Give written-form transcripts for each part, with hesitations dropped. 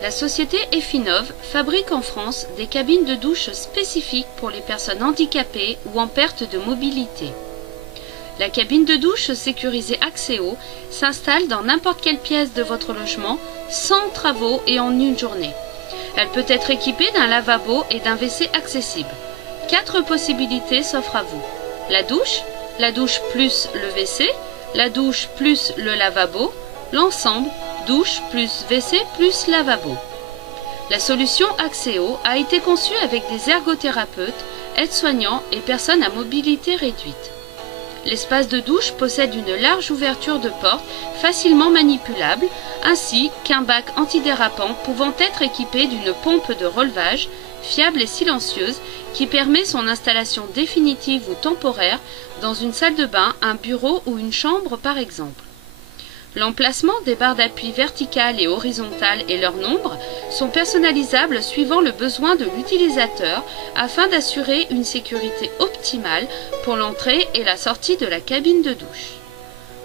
La société Effinov fabrique en France des cabines de douche spécifiques pour les personnes handicapées ou en perte de mobilité. La cabine de douche sécurisée Axéo s'installe dans n'importe quelle pièce de votre logement sans travaux et en une journée. Elle peut être équipée d'un lavabo et d'un WC accessible. 4 possibilités s'offrent à vous. La douche plus le WC, la douche plus le lavabo, l'ensemble douche plus WC plus lavabo. La solution Axéo a été conçue avec des ergothérapeutes, aides-soignants et personnes à mobilité réduite. L'espace de douche possède une large ouverture de porte facilement manipulable, ainsi qu'un bac antidérapant pouvant être équipé d'une pompe de relevage fiable et silencieuse qui permet son installation définitive ou temporaire dans une salle de bain, un bureau ou une chambre par exemple. L'emplacement des barres d'appui verticales et horizontales et leur nombre sont personnalisables suivant le besoin de l'utilisateur afin d'assurer une sécurité optimale pour l'entrée et la sortie de la cabine de douche.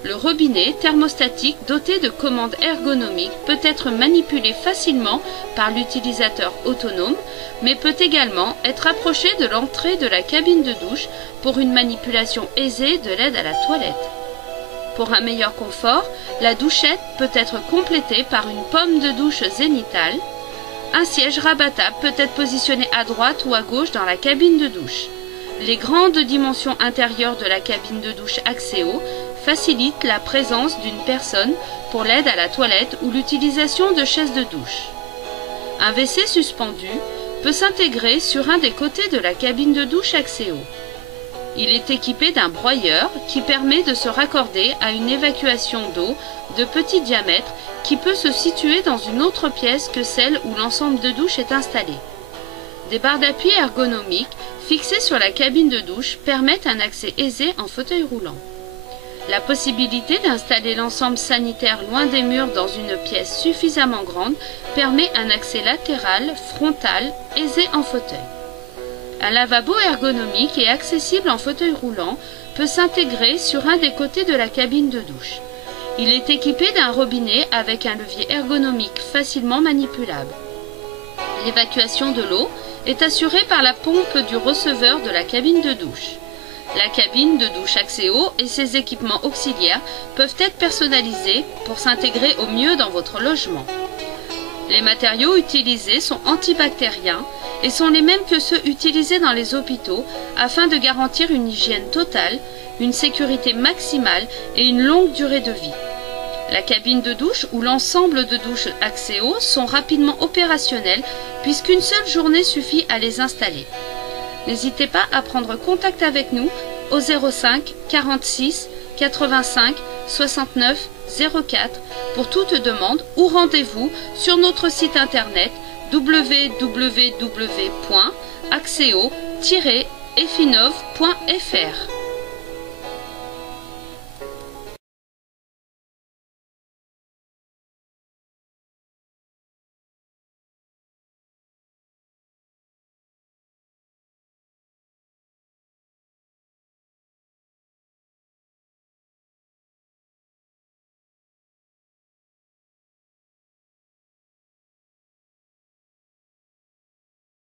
Le robinet thermostatique doté de commandes ergonomiques peut être manipulé facilement par l'utilisateur autonome, mais peut également être approché de l'entrée de la cabine de douche pour une manipulation aisée de l'aide à la toilette. Pour un meilleur confort, la douchette peut être complétée par une pomme de douche zénithale. Un siège rabattable peut être positionné à droite ou à gauche dans la cabine de douche. Les grandes dimensions intérieures de la cabine de douche Axéo facilitent la présence d'une personne pour l'aide à la toilette ou l'utilisation de chaises de douche. Un WC suspendu peut s'intégrer sur un des côtés de la cabine de douche Axéo. Il est équipé d'un broyeur qui permet de se raccorder à une évacuation d'eau de petit diamètre qui peut se situer dans une autre pièce que celle où l'ensemble de douche est installé. Des barres d'appui ergonomiques fixées sur la cabine de douche permettent un accès aisé en fauteuil roulant. La possibilité d'installer l'ensemble sanitaire loin des murs dans une pièce suffisamment grande permet un accès latéral, frontal, aisé en fauteuil. Un lavabo ergonomique et accessible en fauteuil roulant peut s'intégrer sur un des côtés de la cabine de douche. Il est équipé d'un robinet avec un levier ergonomique facilement manipulable. L'évacuation de l'eau est assurée par la pompe du receveur de la cabine de douche. La cabine de douche Axéo et ses équipements auxiliaires peuvent être personnalisés pour s'intégrer au mieux dans votre logement. Les matériaux utilisés sont antibactériens et sont les mêmes que ceux utilisés dans les hôpitaux afin de garantir une hygiène totale, une sécurité maximale et une longue durée de vie. La cabine de douche ou l'ensemble de douches Axéo sont rapidement opérationnels puisqu'une seule journée suffit à les installer. N'hésitez pas à prendre contact avec nous au 05 46 85 69 04 pour toute demande ou rendez-vous sur notre site internet www.axeo-effinov.fr.